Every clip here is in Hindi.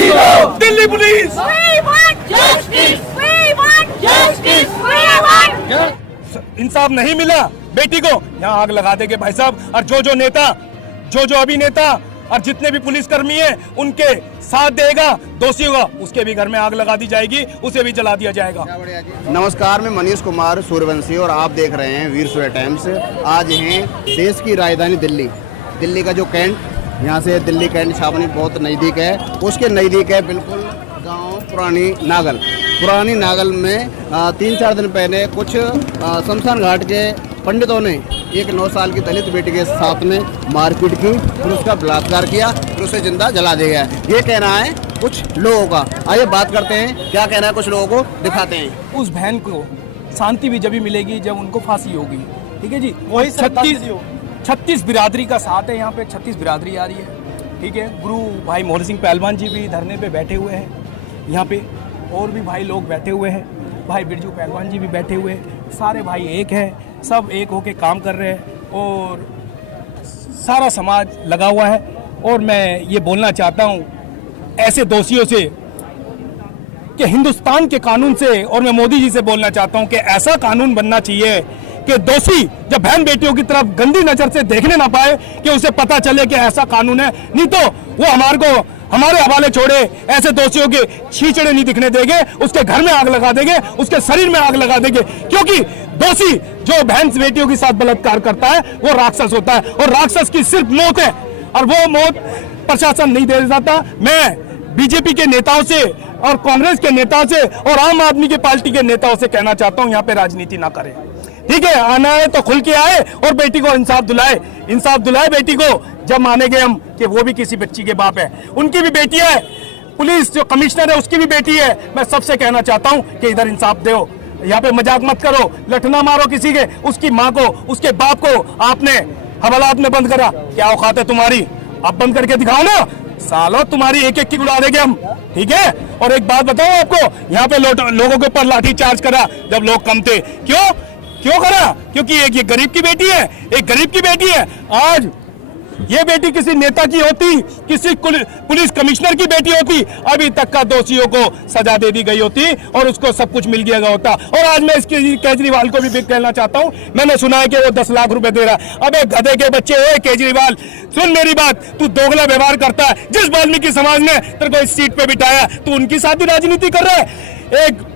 दिल्ली पुलिस इंसाफ नहीं मिला बेटी को, यहाँ आग लगा देंगे भाई साहब। और जो नेता, जो अभिनेता और जितने भी पुलिसकर्मी हैं उनके साथ देगा दोषी होगा, उसके भी घर में आग लगा दी जाएगी, उसे भी जला दिया जाएगा। नमस्कार, मैं मनीष कुमार सूर्यवंशी और आप देख रहे हैं वीर सूर्य टाइम्स। आज हैं देश की राजधानी दिल्ली का जो कैंट, यहाँ से दिल्ली कैंट छावनी बहुत नज़दीक है। उसके नज़दीक है बिल्कुल गांव पुरानी नागल में 3-4 दिन पहले कुछ शमशान घाट के पंडितों ने एक 9 साल की दलित बेटी के साथ में मारपीट की, फिर उसका बलात्कार किया, फिर उसे जिंदा जला दिया गया। ये कहना है कुछ लोगों का। आइए बात करते हैं क्या कहना है कुछ लोगों को, दिखाते हैं। उस बहन को शांति भी जब मिलेगी जब उनको फांसी होगी, ठीक है जी। वही 36 बिरादरी का साथ है, यहाँ पे 36 बिरादरी आ रही है, ठीक है। गुरु भाई मोहन सिंह पहलवान जी भी धरने पे बैठे हुए हैं यहाँ पे, और भी भाई लोग बैठे हुए हैं, भाई बिरजू पहलवान जी भी बैठे हुए हैं। सारे भाई एक हैं, सब एक होके काम कर रहे हैं और सारा समाज लगा हुआ है। और मैं ये बोलना चाहता हूँ ऐसे दोषियों से कि हिंदुस्तान के कानून से, और मैं मोदी जी से बोलना चाहता हूँ कि ऐसा कानून बनना चाहिए कि दोषी जब बहन बेटियों की तरफ गंदी नजर से देखने ना पाए, कि उसे पता चले कि ऐसा कानून है। नहीं तो वो हमारे हवाले छोड़े, ऐसे दोषियों के छींचड़े नहीं दिखने देंगे, उसके घर में आग लगा देंगे, उसके शरीर में आग लगा देंगे। क्योंकि दोषी जो बहन बेटियों के साथ बलात्कार करता है वो राक्षस होता है, और राक्षस की सिर्फ मौत है, और वो मौत प्रशासन नहीं दे जाता। मैं बीजेपी के नेताओं से और कांग्रेस के नेताओं से और आम आदमी की पार्टी के नेताओं से कहना चाहता हूँ, यहाँ पे राजनीति ना करें, ठीक है। आना है तो खुल के आए और बेटी को इंसाफ दिलाए बेटी को। जब मानेंगे हम कि वो भी किसी बच्ची के बाप है, उनकी भी बेटी है, पुलिस जो कमिश्नर है उसकी भी बेटी है। मैं सबसे कहना चाहता हूँ कि इधर इंसाफ दो, यहाँ पे मजाक मत करो, लठना मारो किसी के, उसकी माँ को, उसके बाप को आपने हवालात में बंद करा। क्या औकात है तुम्हारी? अब बंद करके दिखाओ ना सालो, तुम्हारी एक की उड़ा देंगे हम, ठीक है। और एक बात बताओ आपको, यहाँ पे लोगों के ऊपर लाठी चार्ज करा जब लोग कम थे। क्यों करा? क्योंकि एक ये गरीब की बेटी है। आज ये बेटी किसी नेता की होती, किसी पुलिस कमिश्नर की बेटी होती, अभी तक का दोषियों को सजा दे दी गई होती और उसको सब कुछ मिल गया होता। और आज मैं इसके केजरीवाल को भी कहना चाहता हूं, मैंने सुना है कि वो 10 लाख रुपए दे रहा है। अबे गधे के बच्चे, केजरीवाल सुन मेरी बात, तू दोगला व्यवहार करता है। जिस वाल्मीकि समाज ने तेरे को इस सीट पे बिठाया, तू उनकी साथ ही राजनीति कर रहा है। एक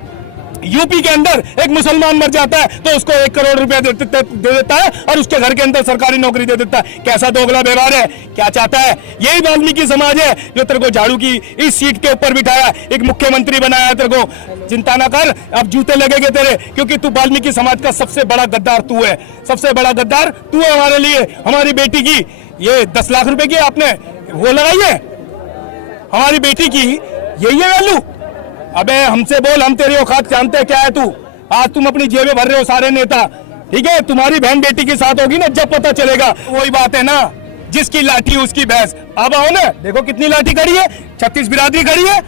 यूपी के अंदर एक मुसलमान मर जाता है तो उसको 1 करोड़ रुपया दे देता है और उसके घर के अंदर सरकारी नौकरी दे देता है। कैसा दोगला व्यवहार है? क्या चाहता है? यही वाल्मीकि समाज है जो तेरे को झाड़ू की इस सीट के ऊपर बिठाया, एक मुख्यमंत्री बनाया तेरे को। चिंता ना कर, अब जूते लगेंगे तेरे, क्योंकि तू वाल्मीकि समाज का सबसे बड़ा गद्दार तू है, सबसे बड़ा गद्दार तू है हमारे लिए। हमारी बेटी की ये 10 लाख रुपए की आपने वो लगाई है, हमारी बेटी की यही है वैल्यू। अबे हमसे बोल, हम तेरी औकात जानते हैं क्या है तू। आज तुम अपनी जेबें भर रहे हो सारे नेता, ठीक है। तुम्हारी बहन बेटी के साथ होगी ना, जब पता चलेगा। वही बात है ना, जिसकी लाठी उसकी भैंस। अब आओ ना, देखो कितनी लाठी खड़ी है, 36 बिरादरी खड़ी है,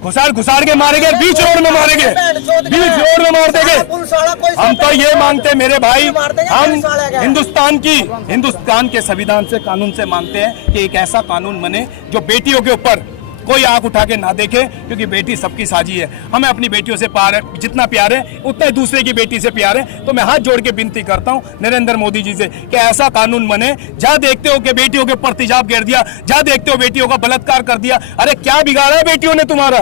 घुसाड़ के मारेंगे, बीच रोड में मारेंगे, बीच रोड में मार देंगे। हम तो ये मांगते मेरे भाई, हम हिंदुस्तान के संविधान से, कानून से मांगते हैं कि एक ऐसा कानून बने जो बेटियों के ऊपर कोई आंख उठा के ना देखे, क्योंकि बेटी सबकी साझी है। हमें अपनी बेटियों से जितना प्यार है उतना ही दूसरे की बेटी से प्यार है। तो मैं हाथ जोड़ के विनती करता हूं नरेंद्र मोदी जी से कि ऐसा कानून बने, जहां देखते हो कि बेटियों के ऊपर तेजाब गिर दिया, जहां देखते हो बेटियों का बलात्कार कर दिया। अरे क्या बिगाड़ा है बेटियों ने तुम्हारा?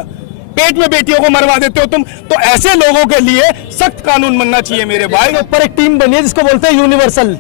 पेट में बेटियों को मरवा देते हो तुम। तो ऐसे लोगों के लिए सख्त कानून बनना चाहिए मेरे भाई। ऊपर एक टीम बनी है जिसको बोलते हैं यूनिवर्सल।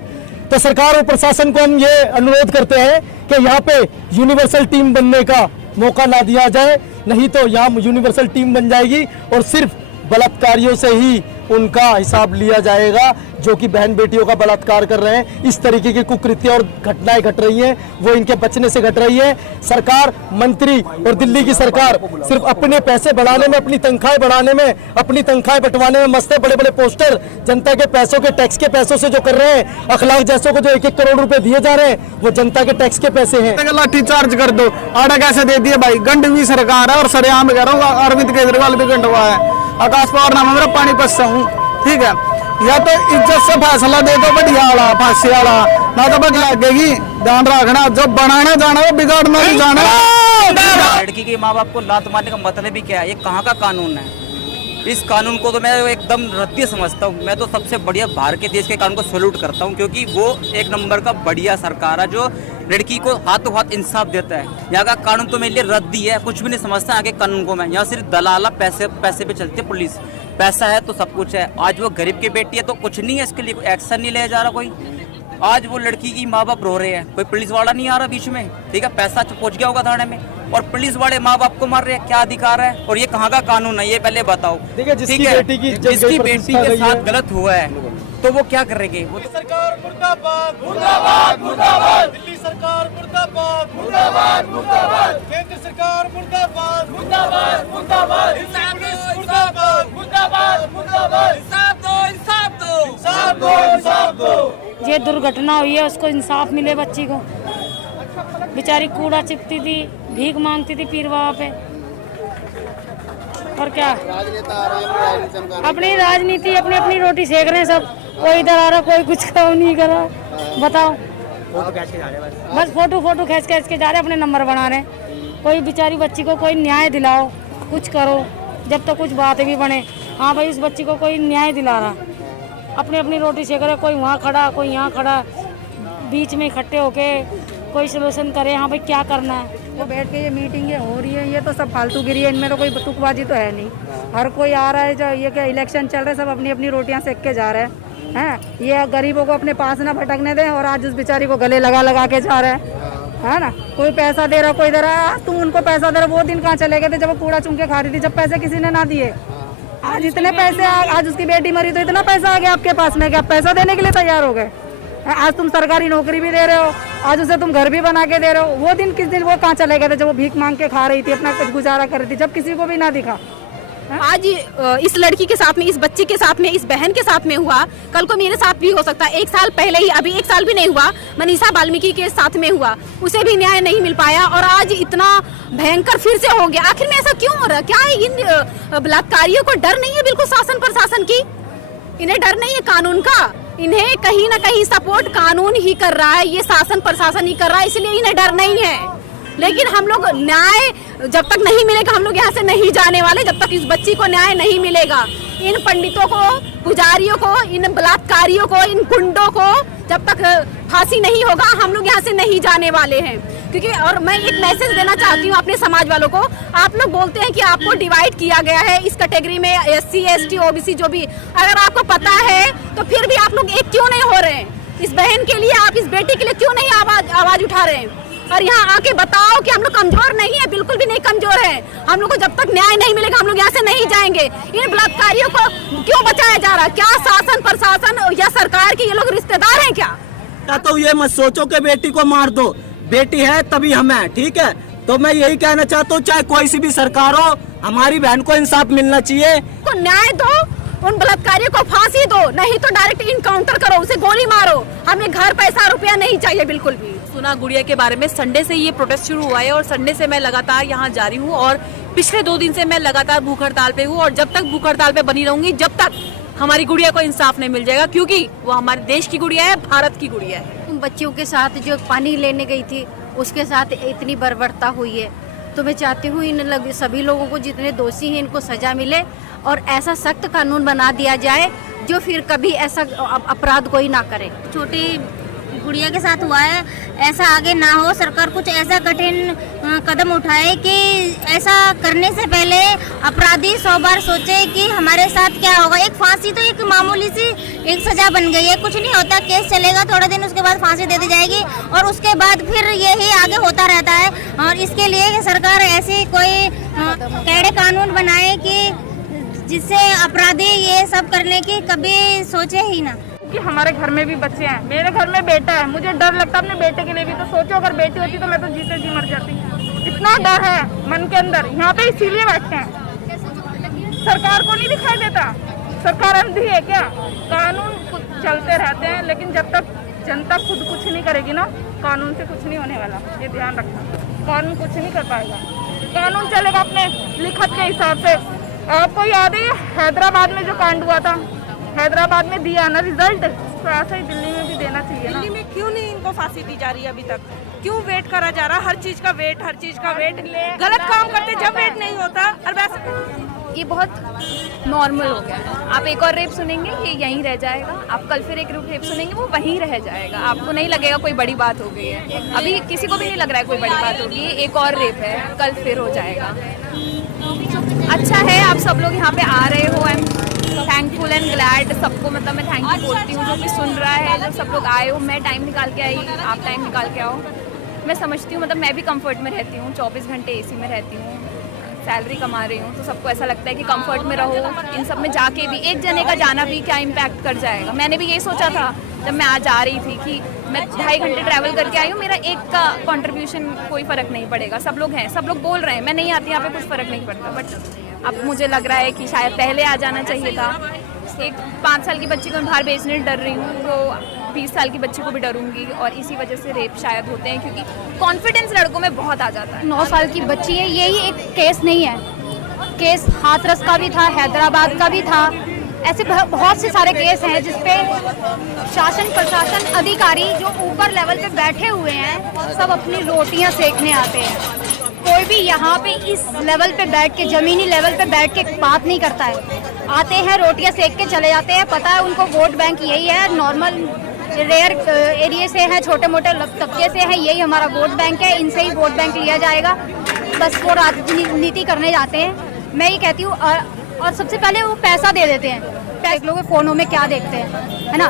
तो सरकार और प्रशासन को हम ये अनुरोध करते हैं कि यहाँ पे यूनिवर्सल टीम बनने का मौका ना दिया जाए, नहीं तो यहाँ यूनिवर्सल टीम बन जाएगी और सिर्फ बलात्कारियों से ही उनका हिसाब लिया जाएगा जो कि बहन बेटियों का बलात्कार कर रहे हैं। इस तरीके की कुकृत्य और घटनाएं घट रही हैं, वो इनके बचने से घट रही है। सरकार, मंत्री और दिल्ली की सरकार सिर्फ अपने पैसे बढ़ाने में, अपनी तनख्वाहें बढ़ाने में, अपनी तनख्वाहें बंटवाने में मस्त है। बड़े बड़े पोस्टर जनता के पैसों के, टैक्स के पैसों से जो कर रहे हैं, अखलाक जैसों को जो 1-1 करोड़ रुपए दिए जा रहे हैं, वो जनता के टैक्स के पैसे हैं। लाठी चार्ज कर दो, आड़ा कैसे दे दिए भाई। गंड हुई सरकार है और सरेआम कह रहा हूँ, अरविंद केजरीवाल भी गंड हुआ है। आकाश पवार नाम है मेरा, पानीपत से हूँ, ठीक है। या तो इज्जत से फैसला दे दो बढ़िया वाला, फांसी वाला, ना तो बग लगेगी। ध्यान रखना, जो बनाना जाना है बिगाड़ना भी जाना है। लड़की के माँ बाप को लात मारने का मतलब ही क्या है? ये कहाँ का कानून है? इस कानून को तो मैं एकदम रद्दी समझता हूँ। मैं तो सबसे बढ़िया बाहर के देश के कानून को सैल्यूट करता हूँ, क्योंकि वो एक नंबर का बढ़िया सरकार है जो लड़की को हाथों हाथ इंसाफ देता है। यहाँ का कानून तो मेरे लिए रद्दी है, कुछ भी नहीं समझता आगे कानून को मैं। यहाँ सिर्फ दलाला पैसे पे चलती है पुलिस। पैसा है तो सब कुछ है। आज वो गरीब की बेटी है तो कुछ नहीं है, इसके लिए कोई एक्शन नहीं लिया जा रहा कोई। आज वो लड़की की माँ बाप रो रहे हैं, कोई पुलिस वाला नहीं आ रहा बीच में, ठीक है? पैसा पहुंच गया होगा थाने में, और पुलिस वाले माँ बाप को मार रहे हैं। क्या अधिकार है और ये कहाँ का कानून है, ये पहले बताओ। देखिए, जिसकी ठीक है? बेटी की जिसकी बेटी के साथ गलत हुआ है तो वो क्या करेंगे? वो तो सरकार मुर्दाबाद मुर्दाबाद मुर्दाबाद, दिल्ली सरकार मुर्दाबाद मुर्दाबाद मुर्दाबाद, केंद्र सरकार मुर्दाबाद मुर्दाबाद मुर्दाबाद, मुर्दाबाद मुर्दाबाद मुर्दाबाद, इंसाफ दो इंसाफ दो इंसाफ दो इंसाफ दो। ये दुर्घटना हुई है, उसको इंसाफ मिले। बच्ची को बेचारी कूड़ा चिपती थी, भीख मांगती थी पीरवाह पे, और क्या अपनी राजनीति अपनी अपनी रोटी सेक रहे हैं सब। कोई इधर आ रहा, कोई कुछ काम नहीं कर रहा। बताओ, बस फोटो खींच के जा रहे, अपने नंबर बना रहे हैं। कोई बेचारी बच्ची को कोई न्याय दिलाओ, कुछ करो, जब तक कुछ बात भी बने। हाँ भाई, उस बच्ची को कोई न्याय दिला रहा, अपनी अपनी रोटी सेक रहे। कोई वहाँ खड़ा, कोई यहाँ खड़ा, बीच में इकट्ठे होके कोई सोल्यूशन करे। हाँ भाई, क्या करना है? वो बैठ के ये मीटिंगें हो रही है, ये तो सब फालतूगिरी है, इनमें तो कोई तुकबाजी तो है नहीं। हर कोई आ रहा है, जो ये क्या इलेक्शन चल रहे हैं, सब अपनी अपनी रोटियां सेक के जा रहे हैं। ये गरीबों को अपने पास ना भटकने दें, और आज उस बेचारी को गले लगा के जा रहे हैं, है ना? कोई पैसा दे रहा, कोई दे रहा। आज तुम उनको पैसा दे रहा, वो दिन कहाँ चले गए थे जब वो कूड़ा चुन के खा रही थी, जब पैसे किसी ने ना दिए। आज इतने पैसे, आज उसकी बेटी मरी तो इतना पैसा आ गया आपके पास में कि आप पैसा देने के लिए तैयार हो गए। आज तुम सरकारी नौकरी भी दे रहे हो, आज उसे तुम घर भी बना के दे रहे हो। वो दिन किस दिन वो कहाँ चले गए थे जब वो भीख मांग के खा रही थी, अपना कुछ गुजारा कर रही थी, जब किसी को भी ना दिखा। आज इस लड़की के साथ में, इस बच्ची के साथ में, इस बहन के साथ में हुआ, कल को मेरे साथ भी हो सकता है। 1 साल पहले ही, अभी 1 साल भी नहीं हुआ, मनीषा वाल्मीकि के साथ में हुआ, उसे भी न्याय नहीं मिल पाया, और आज इतना भयंकर फिर से हो गया। आखिर में ऐसा क्यों हो रहा? क्या है इन बलात्कारियों को डर नहीं है बिल्कुल शासन प्रशासन की? इन्हें डर नहीं है कानून का? इन्हें कहीं ना कहीं सपोर्ट कानून ही कर रहा है, ये शासन प्रशासन ही कर रहा है, इसलिए इन्हें डर नहीं है। लेकिन हम लोग न्याय जब तक नहीं मिलेगा, हम लोग यहाँ से नहीं जाने वाले जब तक इस बच्ची को न्याय नहीं मिलेगा। इन पंडितों को, पुजारियों को, इन बलात्कारियों को, इन गुंडों को जब तक फांसी नहीं होगा, हम लोग यहाँ से नहीं जाने वाले हैं। क्योंकि और मैं एक मैसेज देना चाहती हूँ अपने समाज वालों को। आप लोग बोलते हैं कि आपको डिवाइड किया गया है इस कैटेगरी में, SC ST OBC जो भी, अगर आपको पता है तो फिर भी आप लोग एक क्यों नहीं हो रहे हैं? इस बहन के लिए, आप इस बेटी के लिए क्यों नहीं आवाज उठा रहे हैं? और यहाँ आके बताओ कि हम लोग कमजोर नहीं है, बिल्कुल भी नहीं कमजोर है। हम लोग को जब तक न्याय नहीं मिलेगा, हम लोग यहाँ से नहीं जाएंगे। इन बलात्कारियों को क्यों बचाया जा रहा है? क्या शासन प्रशासन या सरकार के ये लोग रिश्तेदार हैं क्या? तो ये मत सोचो कि बेटी को मार दो, बेटी है तभी हम हैं, ठीक है? तो मैं यही कहना चाहता हूँ, चाहे कोई सी भी सरकार हो, हमारी बहन को इंसाफ मिलना चाहिए। को न्याय दो, उन बलात्कारियों को फांसी दो, नहीं तो डायरेक्ट इनकाउंटर करो, उसे गोली मारो। हमें घर पैसा रुपया नहीं चाहिए बिल्कुल भी। सुना गुड़िया के बारे में, संडे से ये प्रोटेस्ट शुरू हुआ है और संडे से मैं लगातार यहाँ जा रही हूँ, और पिछले 2 दिन से मैं लगातार भूख हड़ताल पे हूँ, और जब तक भूख हड़ताल पे बनी रहूंगी, जब तक हमारी गुड़िया को इंसाफ नहीं मिल जाएगा, क्योंकि वो हमारे देश की गुड़िया है, भारत की गुड़िया है। बच्चियों के साथ जो पानी लेने गई थी, उसके साथ इतनी बर्बरता हुई है, तो मैं चाहती हूँ इन सभी लोगों को, जितने दोषी हैं, इनको सजा मिले, और ऐसा सख्त कानून बना दिया जाए जो फिर कभी ऐसा अपराध कोई ना करे। छोटी गुड़िया के साथ हुआ है, ऐसा आगे ना हो। सरकार कुछ ऐसा कठिन कदम उठाए कि ऐसा करने से पहले अपराधी 100 बार सोचे कि हमारे साथ क्या होगा। एक फांसी तो एक मामूली सी एक सजा बन गई है, कुछ नहीं होता, केस चलेगा थोड़े दिन, उसके बाद फांसी दे दी जाएगी, और उसके बाद फिर यही आगे होता रहता है। और इसके लिए सरकार ऐसे कोई कड़े कानून बनाए कि जिससे अपराधी ये सब करने की कभी सोचे ही ना। कि हमारे घर में भी बच्चे हैं, मेरे घर में बेटा है, मुझे डर लगता है अपने बेटे के लिए भी। तो सोचो अगर बेटी होती तो मैं तो जीते जी मर जाती। इतना डर है मन के अंदर, यहाँ पे इसीलिए बैठते हैं। सरकार को नहीं दिखाई देता, सरकार अंधी है क्या? कानून चलते रहते हैं, लेकिन जब तक जनता खुद कुछ नहीं करेगी ना, कानून से कुछ नहीं होने वाला, ये ध्यान रखना। कानून कुछ नहीं कर पाएगा, कानून चलेगा अपने लिखत के हिसाब से। आपको याद है हैदराबाद में जो कांड हुआ था, हैदराबाद में दिया ना रिजल्ट, तो ऐसा ही दिल्ली में भी देना चाहिए ना। दिल्ली में क्यों नहीं इनको फांसी दी जा रही है अभी तक? क्यों वेट करा जा रहा, हर चीज का वेट, हर चीज का वेट, गलत काम करते जब वेट नहीं होता। और वैसे ये बहुत नॉर्मल हो गया है। आप एक और रेप सुनेंगे ये यहीं रह जाएगा, आप कल फिर एक रेप सुनेंगे वो वहीं रह जाएगा, आपको नहीं लगेगा कोई बड़ी बात हो गई है। अभी किसी को भी नहीं लग रहा है कोई बड़ी बात होगी, ये एक और रेप है, कल फिर हो जाएगा। अच्छा है आप सब लोग यहाँ पे आ रहे हो, I am thankful and glad, सबको मतलब मैं थैंक यू बोलती हूँ जो भी सुन रहा है, जो सब लोग आए हो, मैं टाइम निकाल के आई, आप टाइम निकाल के आओ। मैं समझती हूँ मतलब मैं भी कंफर्ट में रहती हूँ, 24 घंटे एसी में रहती हूँ, सैलरी कमा रही हूँ, तो सबको ऐसा लगता है कि कंफर्ट में रहो। इन सब में जाके भी एक जने का जाना भी क्या इम्पैक्ट कर जाएगा। मैंने भी यही सोचा था जब मैं आज आ रही थी कि मैं 2.5 घंटे ट्रैवल करके आई हूँ, मेरा एक का कंट्रीब्यूशन कोई फ़र्क नहीं पड़ेगा। सब लोग हैं, सब लोग बोल रहे हैं, मैं नहीं आती यहाँ पे, कुछ फ़र्क नहीं पड़ता। बट अब मुझे लग रहा है कि शायद पहले आ जाना चाहिए था। एक 5 साल की बच्ची को मैं बाहर बेचने डर रही हूँ, तो 20 साल की बच्ची को भी डरूंगी, और इसी वजह से रेप शायद होते हैं क्योंकि कॉन्फिडेंस लड़कों में बहुत आ जाता है। 9 साल की बच्ची है, यही एक केस नहीं है, केस हाथरस का भी था, हैदराबाद का भी था, ऐसे बहुत से सारे केस हैं जिसपे शासन प्रशासन अधिकारी जो ऊपर लेवल पे बैठे हुए हैं सब अपनी रोटियां सेकने आते हैं। कोई भी यहाँ पे इस लेवल पे बैठ के, जमीनी लेवल पे बैठ के बात नहीं करता है। आते हैं, रोटियां सेक के चले जाते हैं। पता है उनको वोट बैंक यही है, नॉर्मल रेयर एरिया से है, छोटे मोटे तबके से है, यही हमारा वोट बैंक है, इनसे ही वोट बैंक लिया जाएगा। बस वो राजनीति करने जाते हैं। मैं ये कहती हूँ, और सबसे पहले वो पैसा दे देते हैं। लोग फ़ोनों में क्या देखते हैं, है ना।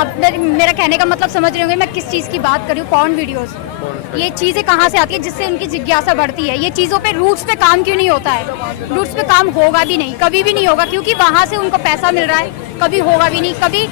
अब मेरा कहने का मतलब समझ रहे होंगे मैं किस चीज़ की बात कर रही हूँ, पॉर्न वीडियोस। ये चीज़ें कहाँ से आती है जिससे उनकी जिज्ञासा बढ़ती है। ये चीज़ों पे रूट्स पे काम क्यों नहीं होता है? रूट्स पे काम होगा भी नहीं, कभी भी नहीं होगा, क्योंकि वहाँ से उनको पैसा मिल रहा है, कभी होगा भी नहीं, कभी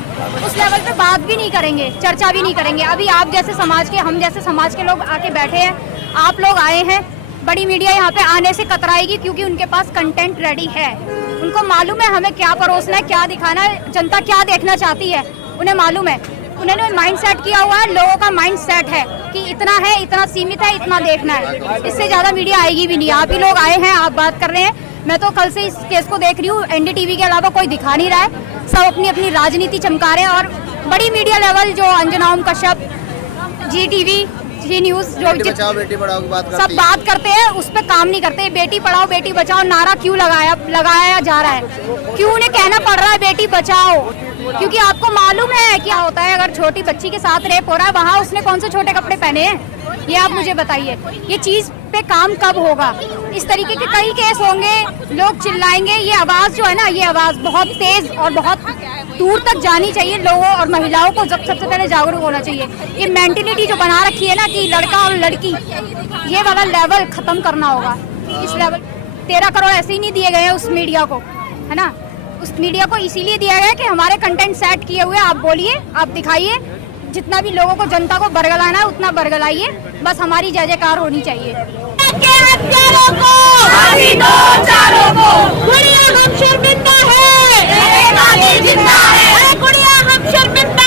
उस लेवल पे बात भी नहीं करेंगे, चर्चा भी नहीं करेंगे। अभी आप जैसे समाज के, हम जैसे समाज के लोग आके बैठे हैं, आप लोग आए हैं, बड़ी मीडिया यहाँ पे आने से कतराएगी क्योंकि उनके पास कंटेंट रेडी है। उनको मालूम है हमें क्या परोसना है, क्या दिखाना है, जनता क्या देखना चाहती है, उन्हें मालूम है। उन्होंने माइंड सेट किया हुआ है, लोगों का माइंड सेट है कि इतना है, इतना सीमित है, इतना देखना है, इससे ज़्यादा मीडिया आएगी भी नहीं। आप ही लोग आए हैं, आप बात कर रहे हैं। मैं तो कल से इस केस को देख रही हूँ, NDTV के अलावा कोई दिखा नहीं रहा है, सब अपनी अपनी राजनीति चमका रहे हैं। और बड़ी मीडिया लेवल जो अंजना ओम कश्यप, GTV, जी न्यूज़, जो बेटी पढ़ाओ की बात सब बात करते हैं, उस पर काम नहीं करते। बेटी पढ़ाओ बेटी बचाओ नारा क्यों लगाया जा रहा है, क्यों उन्हें कहना पड़ रहा है बेटी बचाओ? क्योंकि आपको मालूम है क्या होता है अगर छोटी बच्ची के साथ रेप हो रहा है, वहाँ उसने कौन से छोटे कपड़े पहने हैं, ये आप मुझे बताइए। ये चीज़ पे काम कब होगा? इस तरीके के कई केस होंगे, लोग चिल्लाएंगे। ये आवाज़ जो है ना, ये आवाज़ बहुत तेज़ और बहुत दूर तक जानी चाहिए। लोगों और महिलाओं को सबसे पहले जागरूक होना चाहिए। ये मेंटेलिटी जो बना रखी है ना कि लड़का और लड़की, ये वाला लेवल खत्म करना होगा। इस लेवल 13 करोड़ ऐसे ही नहीं दिए गए हैं उस मीडिया को, है ना। उस मीडिया को इसीलिए दिया गया कि हमारे कंटेंट सेट किए हुए, आप बोलिए, आप दिखाइए, जितना भी लोगों को, जनता को बरगलाना है उतना बरगलाइए, बस हमारी जय जयकार होनी चाहिए। गुड़िया हम शर्मिंदा है, गुड़िया हम शर्मिंदा